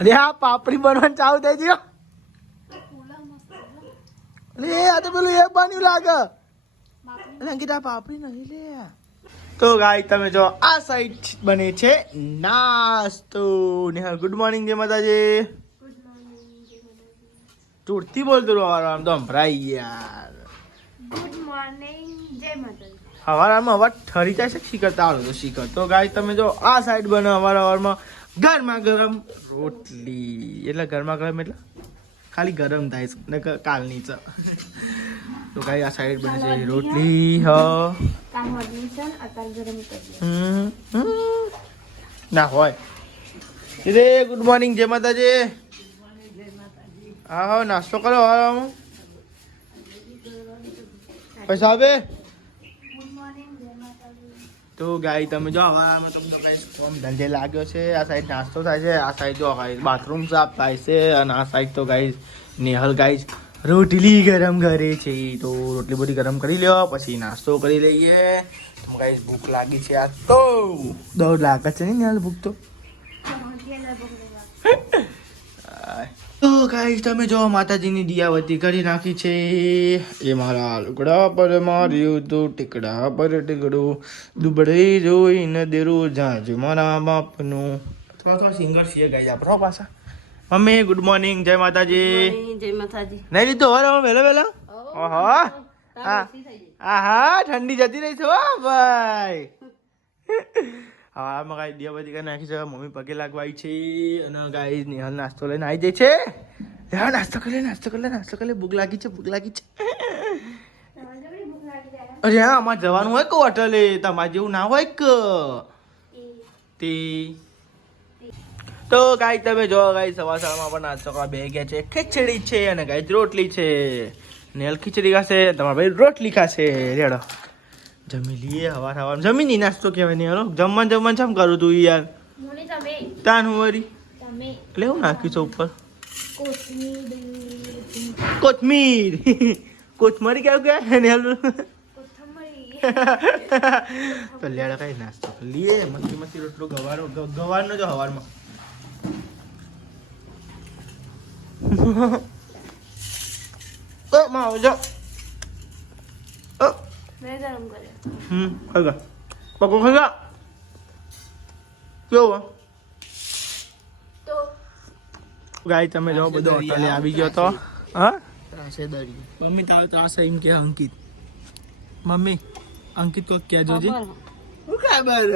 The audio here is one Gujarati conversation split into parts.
અરે આ પાપડી બનવાનું ચાલુ થઈ ગયો. અરે આ તો પેલું એક બન્યું લાગે. અંકિતા પાપડી નહીં લે. તો ગાય તમે જો આ સાઈડ બને છે નાસ્તો. નેહલ ગુડ મોર્નિંગ જય માતાજી. ચોરથી બોલતો રહો આમ તો સંભળાય યાર. ગુડ મોર્નિંગ જય માતાજી. હવારમાં અવાજ ઠરી જાય છે શીખરતા આવડે તો શીખર. તો ગાય તમે જો આ સાઈડ બને હવારમાં ગરમા ગરમ રોટલી. એટલે ગરમા ગરમ એટલે ખાલી ગરમ થાય છે ને કાલની છે. તો ગાય આ સાઈડ બને છે રોટલી. ના હોય રે. ગુડ મોર્નિંગ જય માતાજી. હા હા નાસ્તો કરો હવામાં. પૈસા આવે. તો ગાય તમે જો હવામાં તમને કઈ કોમ ધંધે લાગ્યો છે. આ સાઈડ નાસ્તો થાય છે, આ સાઈડ જો બાથરૂમ સાફ થાય છે, અને આ સાઈડ તો ગાય નેહલ ગાય રોટલી ગરમ કરે છે. તો રોટલી બધી ગરમ કરી લ્યો પછી નાસ્તો કરી લઈએ. તો ગાય ભૂખ લાગી છે. આ તો દોડ લાગે છે ને નેહલ ભૂખ તો. તો ગાઈસ તમે જો માતાજીની દિયાવતી કરી નાખી છે. એ મારા લુગડા પર માર્યું તું ટીકડા પર ટીકડું દુબળે જોઈને દેરું જાજ મારા બાપનું. થોડા સિંગર છીએ ગાઈસ આપણો પાછા. મમ્મી ગુડ મોર્નિંગ જય માતાજી. જય માતાજી. નહીં લીધો હવે વહેલા વહેલા. ઓહો હા ઠંડી જતી રહી છે ભાઈ. હા આમાં ગાય દિયાબત્તી કરી નાખી છે. મમ્મી પગે લાગવા આવી છે અને ગાય નેહલ નાસ્તો લઈને આવી જાય છે. હા નાસ્તો કરી લે નાસ્તો કરી લે નાસ્તો કરી લે. ભૂખ લાગી છે ભૂખ લાગી છે. અરે હા અમારે જવાનું હોય કે હોટલે તમારે જેવું ના હોય કે તે. તો ગાય તમે જો ગાય સવાર સવારમાં પણ નાસ્તો કરવા બે ગયા છે. ખીચડી છે અને ગાય રોટલી છે. નેહલ ખીચડી ખાશે તમારા ભાઈ રોટલી ખાશે. રેડો જમી લઈએ. હવાર હવાર જમી ની નાસ્તો કહેવાય નહીં. હલો જમવાનું ચમ કરું તું યાર. તાન હું વરી એટલે હું નાખ્યું છે ઉપર કોથમીર. કોથમરી કેવું કે નેહલ તો લેડા કઈ નાસ્તો લીએ. મસ્તી મસ્તી રોટલો ગવારનો જો હવારમાં. માં આવજો. ખાગા પકો ખાગા કેવો ગાય તમે જો બધો હોટલે આવી ગયો તો. હા ત્રાસે દરી મમ્મી તારો ત્રાસ એમ કે અંકિત. મમ્મી અંકિત કો ક્યાં જોજે હું ખબર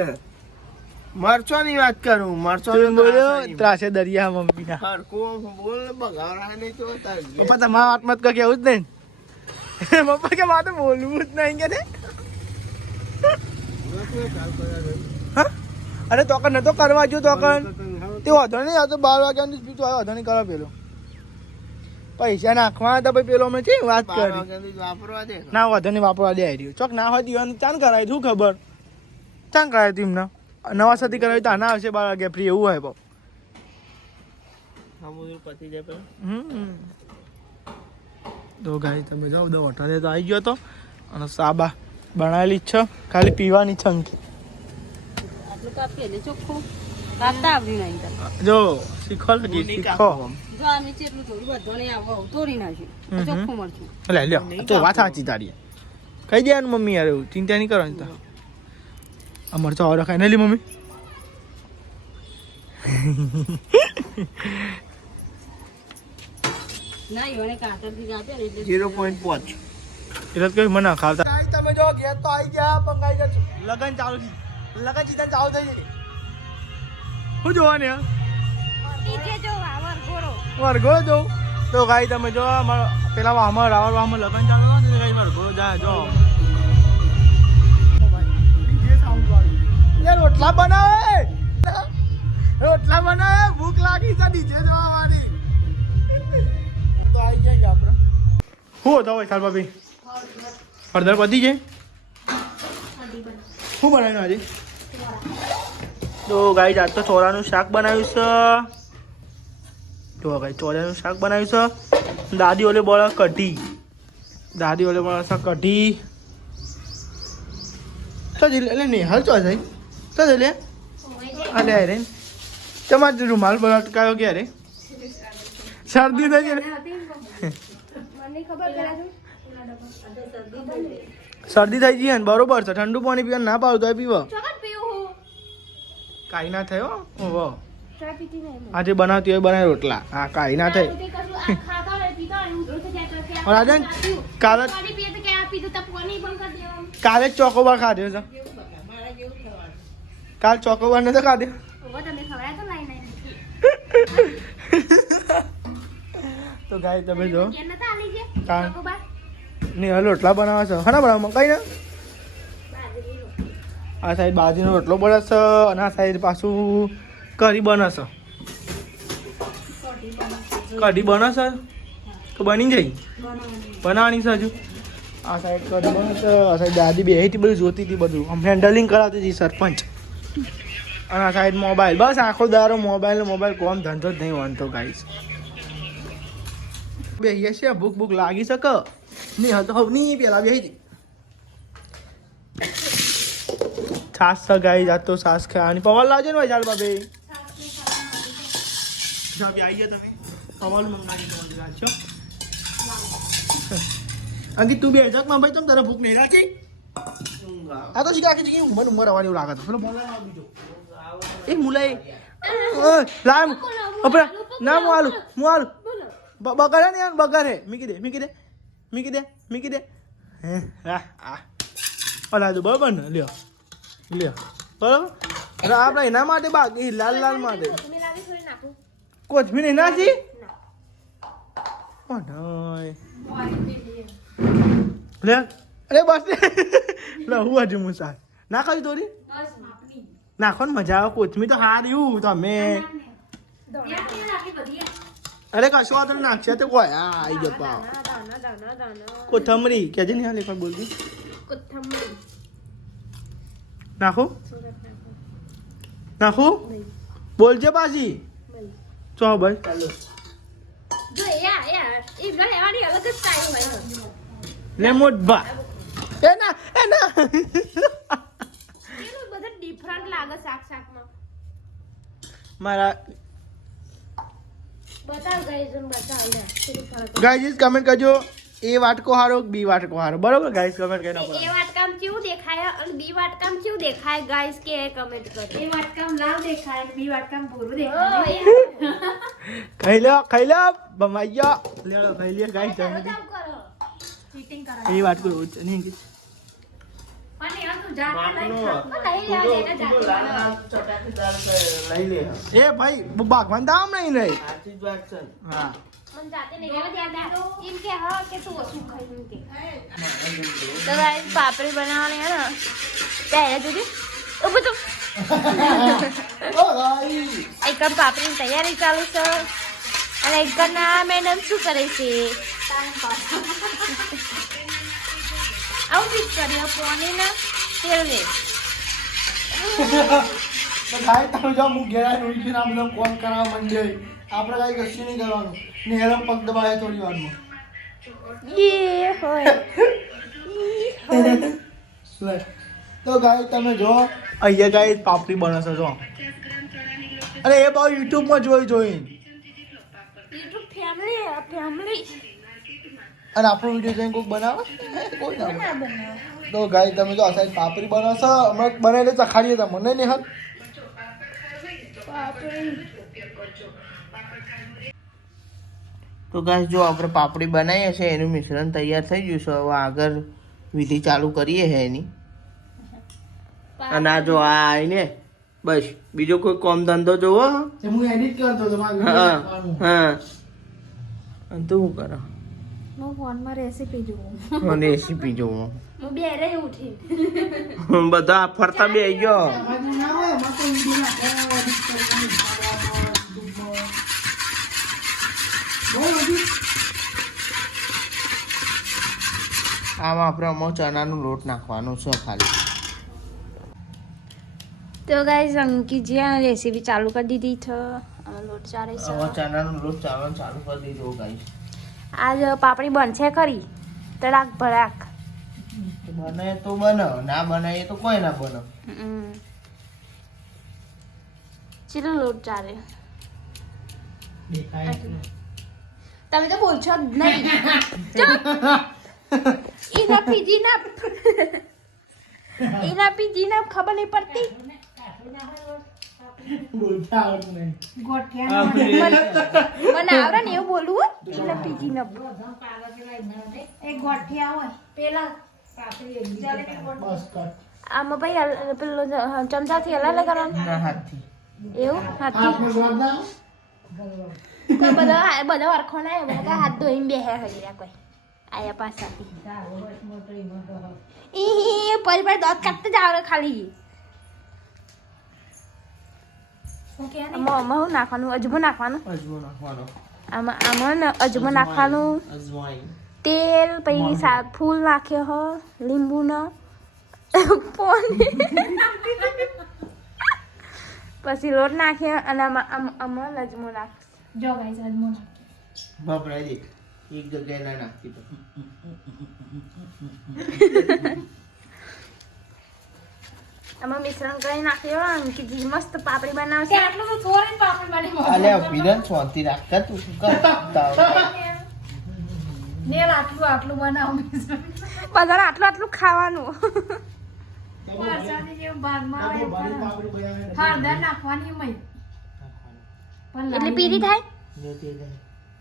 મરચોની વાત કરું. મરચો બોલ્યો ત્રાસે દરિયા મમ્મી ના હરકો બોલ બગાવરા ને તો તાર પપ્પા તમારા વાત મત કો કેવું જ નહીં. પપ્પા કે મારે બોલવું જ નહીં કે અરે તોકન નતો કરવા જો તોકન તે વાંધો નહીં. આ તો 12 વાગ્યાની સ્પીડ આવ્યો વાંધો નહીં કરો. પેલો પૈસા નાખવા હતા ભાઈ પેલો અમે છે વાત કરી ના વાંધો નહીં વાપરવા દે. આવી ચોક ના હોય દીવાનું ચાન કરાય શું ખબર ચાન કરાય તેમને નવા સાથી કરાવી તો આના આવશે 12 વાગ્યા ફ્રી એવું હોય. તો ગાય તમે જાઓ દો હોટલે તો આવી ગયો તો અને સાબા બનાવેલી છે ખાલી પીવાની છંકી. જો શીખો લગી શીખો. લે લ્યો તો વાત સાચી તારી. કહી દે મમ્મી યાર એવું ચિંતા નહીં કરવાની. તો આ મરચા ઓર ખાઈ ને લી મમ્મી. એટલે કઈ મને ખાવતા તમે જો ઘેર તો આવી ગયા પંગાઈ ગયા. લગન ચાલુ લગન સીધા ચાલુ થઈ જાય. શું જોવાની વરઘો જો. તો ગાઈ તમે જો પેલા વાહમાં રાવણ વાહમાં લગન ચાલુ ગાઈ વરઘો જાય જો. રોટલા બનાવે રોટલા બનાવે ભૂખ લાગી છે ડીજે જોવાની. તો આવી જાય આપણે શું હતો ભાઈ સાલ ભાભી હળદર પતી જાય. શું બનાવ્યું આજે? તો ગાઈ આજ તો ચોરાનું શાક બનાવ્યું છે. તો ગાઈ ચોરાનું શાક બનાવ્યું છે. દાદી ઓલે બોલે કઢી. દાદી ઓલે બોલે કઢી. તો એટલે નેહલ ચો જાય તો લે અલે રે તમારે રૂમાલ પર અટકાયો ક્યારે શરદી થઈ ગઈ મને ખબર પેલા શરદી થઈ ગઈ ને બરોબર છે ઠંડુ પાણી પીવા ના પાડું તો પીવો ચોકટ પીવું હું કાંઈ ના થયો ઓહો ચા પીતી નહીં આજે બનાવતી હોય બનાવે રોટલા હા કાંઈ ના થાય રાજન કાલે કાલે જ ચોકોબાર ખાધ્યો છે કાલ ચોકોબાર ને તો ખાધ્યો તો ગાય તમે જો ને રોટલા બનાવે છે હા બનાવ મકાઈ ને આ સાઈડ બાજરીનો રોટલો બને છે અને આ સાઈડ પાછું કઢી બને છે કઢી બને છે તો બની જાય બનાવવાની છે હજુ આ સાઈડ કઢી બને છે આ સાઈડ દાદી બેહીથી બધું જોતી હતી બધું આમ હેન્ડલિંગ કરાવતી હતી સરપંચ અને આ સાઈડ મોબાઈલ બસ આખો દારો મોબાઈલ કોમ ધંધો જ નહીં વાંધો ગાઈશ બેહીએ છે ભૂખ લાગી શકે નહીં હતો નહીં પેલા બેહી હતી છાસ છે ગાઈસ આ તો છાસ ખાવાની પવન લાવજો ને ભાઈ ચાલ બાબે જાબી આવીએ તમે પવન મંગાવી દો રાખજો અંકિત તું બે જગમાં ભાઈ તમે તારે ભૂખ નહીં રાખી આ તો શીખા કે ઉંમર આવવાની એવું લાગે છે પેલો બોલા બીજો એ મુલાઈ લામ અપરા ના હું આલુ બગાડે ને બગાડે મીકી દે હે હા અલા તો બરાબર ને લ્યો બરાબર આપણે એના માટે બાકી લાલ માટે કોથમીર એના છે લે અરે બસ લે હું હજુ મુસા ના ખાવી થોડી નાખો ને મજા આવે કોથમીર તો હાર્યું તમે અરે કશો વાંધો નાખશે તો કોઈ હા આવી ગયો પાવ કોથમરી કેજે ને હાલ એકવાર બોલતી નાખું બોલજે પાછી ચો ભાઈ ચાલો લે મોટભા એના ડિફરન્ટ લાગે શાકમાં મારા બતાવ ગાઈસ કમેન્ટ કરજો એ વાટકો હારો બી વાટકો હારો બરોબર ગાઈસ કમેન્ટ કરી નાખો એ વાટકામ કેવું દેખાય અને બી વાટકામ કેવું દેખાય ગાઈસ કે કમેન્ટ કરો એ વાટકામ લાલ દેખાય અને બી વાટકામ ભૂરું દેખાય ખાઈ લો બમાઈયો લેડો ખાઈ લે ગાઈસ જમે ચીટિંગ કરો એ વાટકો નહીં કે પણ યાર તું જા લઈ લે એ ભાઈ ભગવાન દામ નહીં રહી સાચી જ વાત છે હા મન જાતે નહીં લેવા દે એમ કે હા કે તું ઓછું ખાઈ કે તો ગાઈસ પાપડી બનાવવાની હે ને પહેલા જોજે ઓ બધું ઓ ભાઈ એક પાપડીની તૈયારી ચાલુ છે અને એક ના મેડમ શું કરે છે આવું બીજ કર્યો પોણીના તેલ લે તો ભાઈ તમે જો હું ઘેરા ઉઠી નામ લો કોમ કરાવવા માંડે આપણે કઈ કશું નહીં કરવાનું ને હેરમ પગ દબાવે થોડી વારમાં યે હોય તો ગાય તમે જો અહીંયા ગાય પાપડી બને છે જો અરે એ બહુ યુટ્યુબમાં જોઈ યુટ્યુબ ફેમિલી અને આપણો વિડીયો જોઈને કોઈક બનાવે કોઈ ના બનાવે તો ગાય તમે જો આ સાઈડ પાપડી બનાવશો હમણાં બનાવીને ચખાડીએ તમને નહીં હાલ તો ગાઈસ જો આપણે પાપડી બનાવીએ છે એનું મિશ્રણ તૈયાર થઈ ગયું છે હવે આગળ વિધિ ચાલુ કરીએ છે એની અને આ જો આ આવીને બસ બીજો કોઈ કોમ ધંધો જોવો હું એડિટ કરતો હતો હા હા અને તું શું કરો હું ફોનમાં રેસીપી જોઉં રેસીપી જોવો હું બે રે ઉઠી બધા ફરતા બે ગયો આમાં આપણે અમો ચણાનો લોટ નાખવાનો છે ખાલી તો ગાઈસ અંકિતજી આ રેસીપી ચાલુ કરી દીધી છે લોટ ચારે છે હવે ચણાનો લોટ ચાલવાનું ચાલુ કરી દીધો ગાઈસ આજ પાપડી બનશે ખરી તડાક ભડાક બને તો બને ના બનાવીએ તો કોઈ ના બને ચેટલો લોટ ચાલે દેખાય તમે તો બોલશો જ નહીં ઇનફ ઇનફ ખબર નહીં પડતી બોલતા આવડતું નહીં મને આવડે ને એવું બોલવું ઇનફ બસ કર આમાં ભાઈ પેલો ચમચાથી હલાલે કરવાનું ના હાથથી એવું હાથથી આપણે સ્વાદ ના કોઈ બધા હરખો ના આવે બધા હાથ ધોઈને બેહે હરી કોઈ આયા પાછાથી પછી દાંત કાઢતે જ આવડે ખાલી આમાં શું નાખવાનું અજમો નાખવાનું અજમો નાખવાનો આમાં અજમો નાખવાનું અજવાઈન તેલ પછી ફૂલ નાખ્યો હો લીંબુનો પછી લોટ નાખ્યો અને આમાં અજમો નાખ જો ગાઈસ અજમો નાખ બાપરા દે એક જગ્યાએ ના નાખતી તો આમાં મિશ્રણ કરી નાખ્યો અને કે જી મસ્ત પાપડી બનાવશે આટલું તો થોડી પાપડી બની અલે વિરન શાંતિ રાખતા તું શું કરતા નેલ આટલું બનાવ બધાને આટલું ખાવાનું એટલે પીરી થાય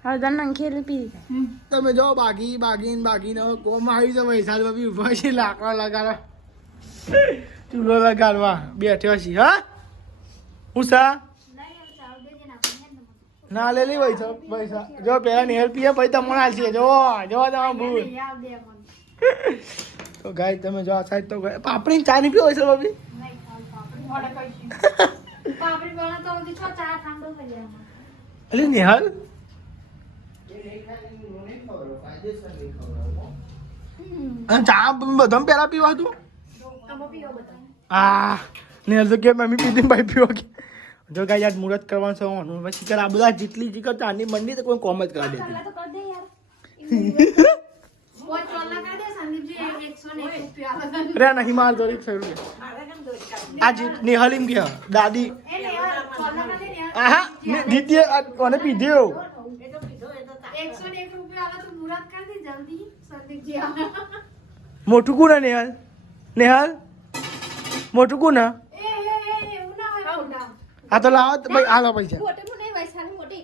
હળદર નાખી એટલે પીરી થાય તમે જો બાગીને કોમ આવી છે વૈશાલ બાબી ઉભા છે લાકડા લગાડવા ચૂલો લગાડવા બેઠ્યો છે હા ઉષા ના લે લી પૈસા જો પેલા નેહલ પીએ પછી તમને હાલશે જો તમે ભૂલ તો ગાય તમે જો આ સાઈડ તો પાપડી ચા નહીં પીવો વૈશાલ બાબી અલે નેહલ અને ચા બધા પેલા પીવા હતું નેહલ તો કે મમ્મી પીધી ભાઈ પીવો કે જો ગાય યાર મુહૂર્ત કરવાનું છે હું પછી કર આ બધા જેટલી જીકર ચાની મંડી તો કોઈ કોમ જ કરી દેતી રે નહીં માર દોરી ફેરું આ જીત નેહલ એમ કે દાદી આહા દીદી કોને પીધ્યો મોટું કોના નેહલ મોટું કોના આ તો લાવો ભાઈ આ લો પૈસા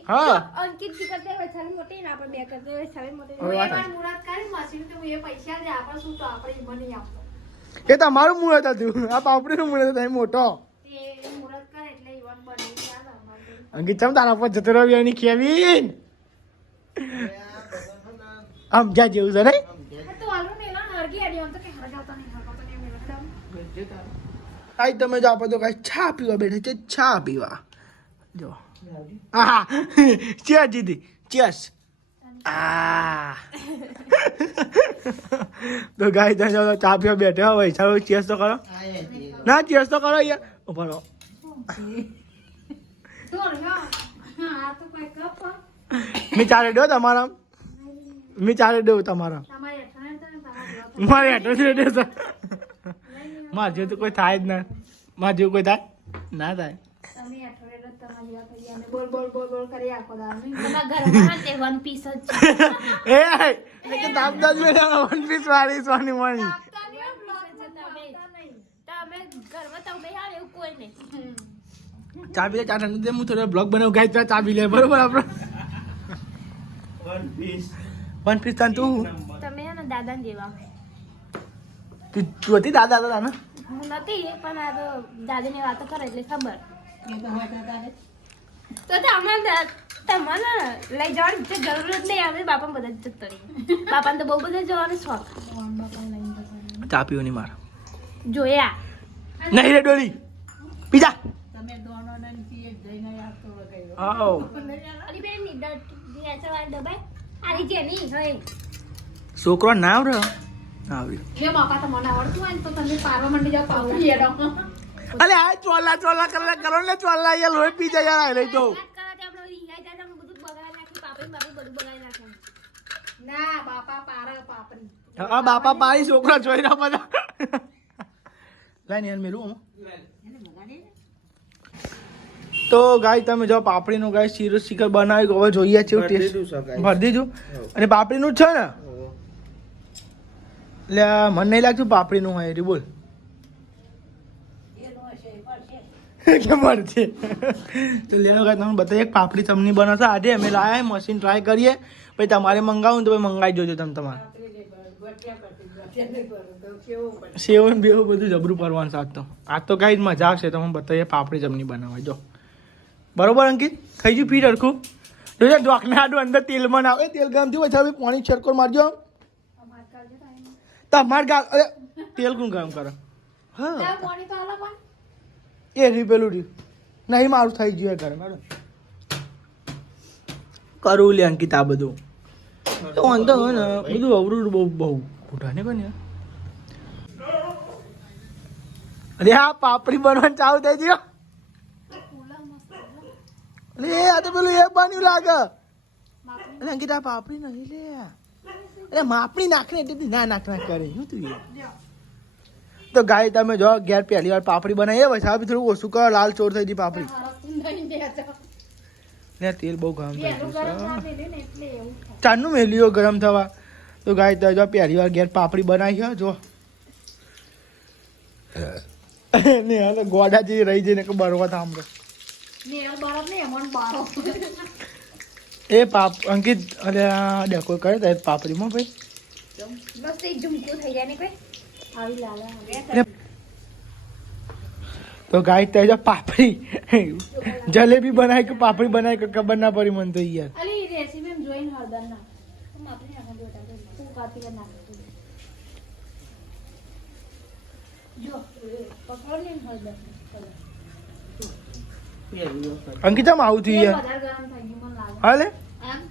હા અંકિત જી કરતે વૈશાલી મોટી ના આપણે બે કરતે વૈશાલી મોટી એ તમારું મુહૂર્ત હતું આ પાપડીનું મુહૂર્ત હતું મોટો અંકિત ચમ તારા પર જતો રહ્યો એની કેવીન આમ જ્યાં જેવું છે નહીં આઈ તમે જો આપણે તો કઈ ચા પીવા બેઠે છે ચા પીવા જો હા ચેસ જીધી ચેસ તો ગાય ત્યાં જાઓ ચા પીવા બેઠે હોય ચાલો ચેસ તો કરો ના ચેસ તો કરો યાર ઉભા રહો મેં ચાલે દો તમારા મેં ચાલે દઉં તમારા મારે હેઠળ રેડે છે મારે જેવું તો કોઈ થાય જ ના મારે જેવું કોઈ થાય ના થાય એ કે દાબદાજ મેળા વન પીસ વાળી સોની મળી ચા પી લે ચા ઠંડી દે હું થોડો બ્લોગ બનાવું ગાય ચા પી લે બરોબર આપણે વન પીસ તને તું તમે ને દાદા ને જેવા તું હતી દાદા દાદા ને હું નથી પણ આ તો દાદીની વાતો કરે એટલે ખબર તો તમને લઈ જવાની જરૂર જ નહીં આવે બાપા બધા જ જતો રહી બાપાને તો બહુ બધા જવાનો શોખ ચા પીવો નહીં માર જોયા નહીં રે ડોલી પીજા આવ છોકરો ના આવડે અલે આ ચોલા કરો ને ચોલા યાર લોહી પી જાય યાર લઈ જાઉં હા બાપા પાડી છોકરા જોઈ રહ્યા બધા લાઈ ને મેલું તો ગાય તમે જો પાપડીનું ગાય શીરો શીખર બનાવી હવે જોઈએ છે ભરી દીધું છે, guys. ભરી દીધું અને પાપડીનું જ છે ને એટલે મને નહીં લાગતું પાપડીનું હોય રી બોલ ખબર છે તો લેનો ગાય તમને બતાવીએ એક પાપડી ચમની બનાવશે આજે અમે લાયા મશીન ટ્રાય કરીએ પછી તમારે મંગાવું તો પછી મંગાવી જોજો તમે તમારે સેવ ને બેવ બધું જબરું કરવાનું સાથ તો આજ તો કાંઈ મજા આવશે તો હું બતાવીએ પાપડી ચમની બનાવવા જો બરોબર અંકિત થઈ ગયું પીર હરખું જોજે ડોકને આડું અંદર તેલમાં ના આવે તેલ ગરમ થયું પછી પાણી છડકો મારજો તમારે ગા અરે તેલ કોણ ગરમ કરે હા એ રહ્યું પેલું રહ્યું નહીં મારું થઈ ગયું ઘરે મારું કરવું લે અંકિત આ બધું તો વાંધો હોય ને બધું અવરું બહુ બહુ ખોટા ને પણ અરે આ પાપડી બનવાનું ચાલુ થઈ ગયો અરે આ તો પેલું એ બન્યું લાગે અરે અંકિત આ પાપડી નહીં લે અરે માપણી નાખને એટલે ના નાખના કરે શું તું તો ગાય તમે જો ઘેર પહેલી વાર પાપડી બનાવી વૈસા બી થોડું ઓછું કરો લાલ ચોર થઈ ગઈ પાપડી ને તેલ બહુ ગરમ થઈ ગયું ચારનું મેલ્યો ગરમ થવા તો ગાય તો જો પહેલી વાર ઘેર પાપડી બનાવી છે જો ને હાલે ગોડા જેવી રહી જઈને કે બરવા થાંભળો એ પાપ અંકિત અરે આ ડેકો કરે તો પાપડીમાં ભાઈ તો ગાય તો જો પાપડી જલેબી બનાવી કે પાપડી બનાવી કે ખબર ના પડી મને તો યાર અંકિત આમ આવું થયું યાર હાલે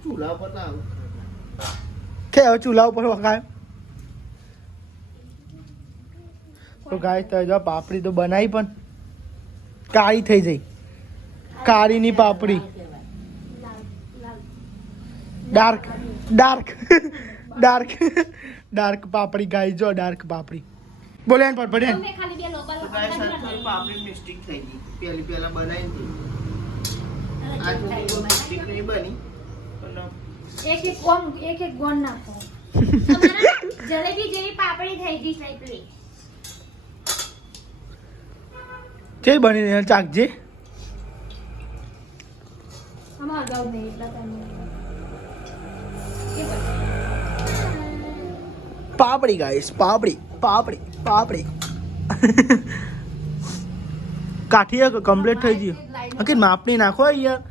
ચૂલા પર ના આવું. કે હવે ચૂલા ઉપર વખાય તો ગાય તો જો પાપડી તો બનાવી પણ કાળી થઈ જઈ કાળીની પાપડી ડાર્ક ડાર્ક ડાર્ક ડાર્ક પાપડી ગાય જો ડાર્ક પાપડી બોલે એન પર પડે તો guys, આ થોડી પાપડી મિસ્ટેક થઈ ગઈ પહેલા બનાવી આ થોડી મિસ્ટેક નહીં બની પણ એક ગોળ નાખો જલેબી જેવી પાપડી થઈ ગઈ છે પેલી જે બની ચાકજે અમાર ગાવ નહીં એટલા તમે પાપડી ગાઈસ પાપડી પાપડી પાપડી કાઠી કમ્પ્લીટ થઈ ગયું અંકિત માપણી નાખો અહીંયા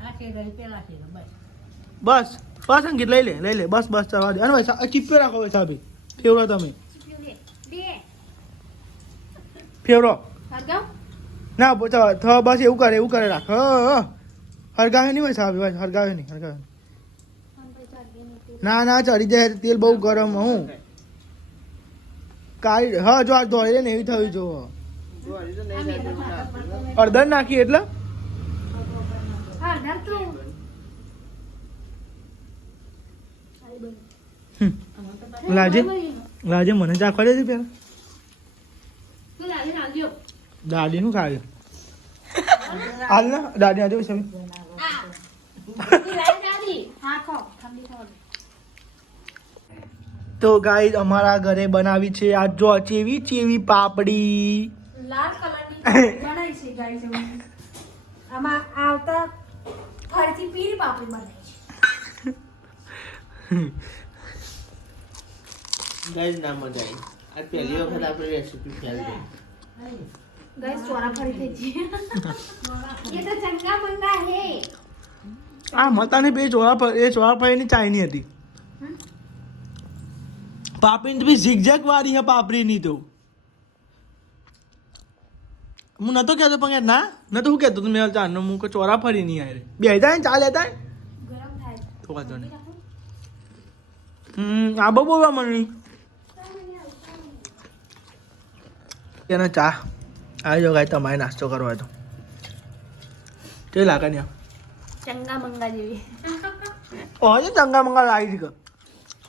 બસ બસ અંકિત લઈ લે બસ બસ ચડવા દે અને ભાઈ ચીપ્યો રાખો ભાઈ સાહેબ ફેવરો તમે ફેવરો ના બસ એવું કરે રાખ હરગાવે નહીં ભાઈ સાહેબ હરગાવે નહીં ના ચડી જાય તેલ બહુ ગરમ હું કાઢી હા જો આ દોડી ને એવી થવી જો અડધર નાખી એટલે લાજે મને ચાખવા દેજે પેલા દાદી નું ખાય હાલ ને દાદી આજે સમી તો ગાઈસ અમારા ઘરે બનાવી છે આ જો ચેવી પાપડી લાલ કલરની બનાવી છે ગાઈસ આમાં આવતા ફરીથી પીળી પાપડી બનાવી છે ગાઈસ ના મજા આવી આ પહેલી વખત આપણે રેસીપી ફેલ ગઈ गाइस चोरा फड़ी थी जी ये तो चंगा मंगा है આ મતાને બે ચોરા ફળીની ચાઇની હતી પાપડી તો બી ઝીગઝેગ વાળી હે પાપડીની તો હું નતો કહેતો પણ ના નતો હું કહેતો મેં ચાનો હું ચોરા ફરી નહીં આવે બે જાય ને ચાલે જાય गरम થાય તો વાંધો નહીં આ બહુ મને એનો ચા આવી જાઓ ગાય તમારે નાસ્તો કરવો હોય તો કેવી લાગે ને ચંગા મંગા જેવી ઓય ચંગા મંગા લાવી છે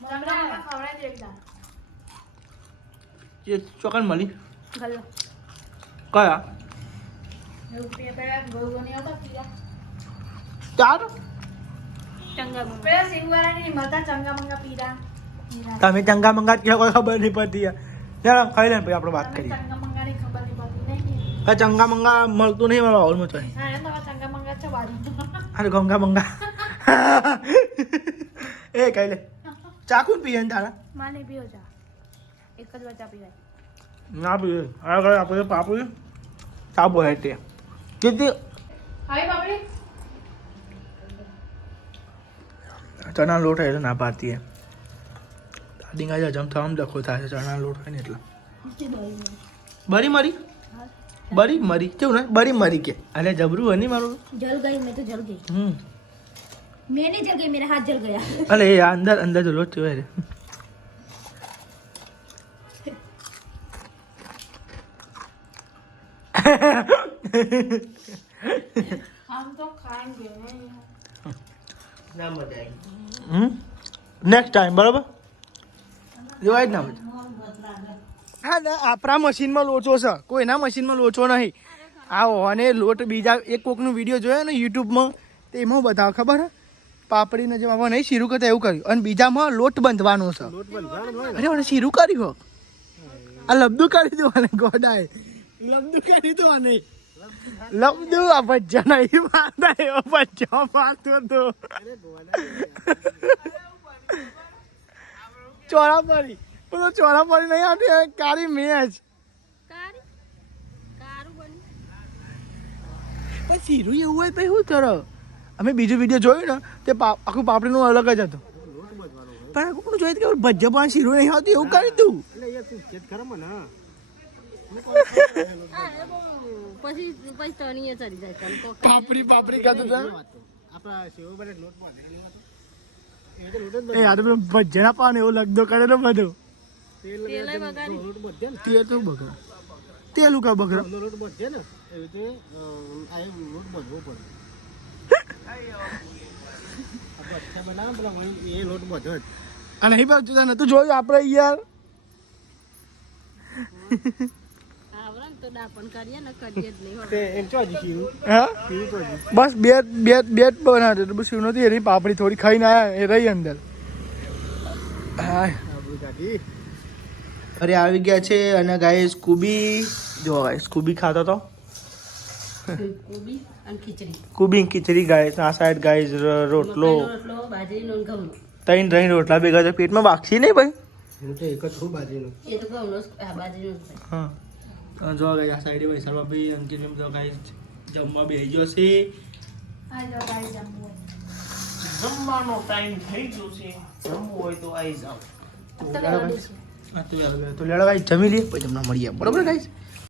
ખવડાવી દે એકદમ જે ચોકન મળી ગલ્લો કયા રૂપિયા પેલા ગોળગોની આવતા પીલા ચાર ચંગા મંગા પેલા સિંગવાળા ની મળતા ચંગા મંગા પીરા તમે ચંગા મંગા કે કોઈ ખબર નહીં પડતી યાર ચાલો ખાઈ લે પછી આપણે વાત તમે કરીએ ચંગા મંગા ની ખબર નહીં પડતી નહીં આ ચંગા મંગા મળતું નહીં મારા હોલમાં તો હા એમ તમારા ચંગા મંગા છે બાજુ અરે ગંગા મંગા એ ખાઈ લે ચાકુ પીએ ને તારા માને પીઓ ચા એક જ વાર ચા પીવાય ના પીએ આગળ આપણે પાપડી ચા બોલે તે કેટલી હાય બાપડી ચણા લોટ હોય એટલે ના પાડતી હે દાદી ગાય જમતા આમ લખો થાય છે ચણા લોટ હોય ને એટલે બરી મરી બરી મરી કેવું ને બરી મરી કે અરે જબરું હે નહીં મારું जल गई मैं तो जल गई मैं नहीं जल गई मेरे हाथ जल गया અલે એ અંદર અંદર જો લોટ જોયે રે हम तो खाएंगे नहीं ના મજા આવી નેક્સ્ટ ટાઈમ બરાબર જોવાય જ ના મજા હા ના આપણા મશીનમાં લોચો છે કોઈના મશીનમાં લોચો નહીં આવો અને લોટ બીજા એક કોકનો વિડીયો જોયો ને યુટ્યુબમાં તો એમાં બતાવે ખબર હે પાપડીને જેમ આપણે નહીં શીરું કરતા એવું કર્યું અને બીજામાં લોટ બંધવાનો છે અરે મને શીરું કર્યું હો આ લબદું કરી દો અને ગોડાય લબદું કરી દો અને લબદું આ ભજ્જા નહીં મારતા એવો ભજ્જા મારતો હતો ચોરાપડી પેલો ચોરાપડી નહીં આવતી કાળી મેચ પણ શીરું એવું હોય પછી શું કરો અમે બીજું વિડીયો જોયું ને તે આખું પાપડીનું અલગ જ હતું પણ આખું જોયું કે ભજ્જા પણ શીરું નહીં આવતું એવું કરી તું પછી તણીએ ચડી જાય પાપડી પાપડી ખાતો હતા આપણા સેવો બને લોટ બાંધેલો હતો એ આ તો પેલો ભજ્જાના પાન એવો લગદો કરેલો બધો તેલ લોટ બધે ને તે તો બગડો તેલ કા બગડો લોટ બધે ને એવી રીતે આ લોટ બધવો પડે આપણે અચ્છા બનાવે પેલા એ લોટ બધો જ આ નહીં પાછું તને તું જોયું આપણે યાર આવરણ તો ડાપણ કરીએ ને કરીએ જ નહીં તે એમ ચો જી શીરું હા શીરું તો જી બસ બે બે બે જ બનાવતો તો બસ એવું નથી એની પાપડી થોડી ખાઈને આયા એ રહી અંદર હા આપણી કાઢી અરે આવી ગયા છે અને ગાય સ્કૂબી જો ગાય સ્કૂબી ખાતો તો કોબી અને ખીચડી કુબી ખીચડી ગાય આ સાઈડ ગાય રોટલો રોટલો બાજરીનો ને ઘઉંનો ત્રણ ત્રણ રોટલા ભેગા તો પેટમાં વાગશી નહીં ભાઈ હું તો એક જ છું બાજરીનું એ તો ઘઉંનો બાજરીનો જ થાય હા જો ગાય આ સાઈડે વૈશાલ ભાભી અંકિત જો ગાય જમવા બેસી ગયો છે આ જો ગાઈ જમવું જમવાનો ટાઈમ થઈ ગયો છે જમવું હોય તો આવી જાવ હા તો લેડો ગાય જમી લઈએ પછી તમને મળીએ બરોબર ગાઈસ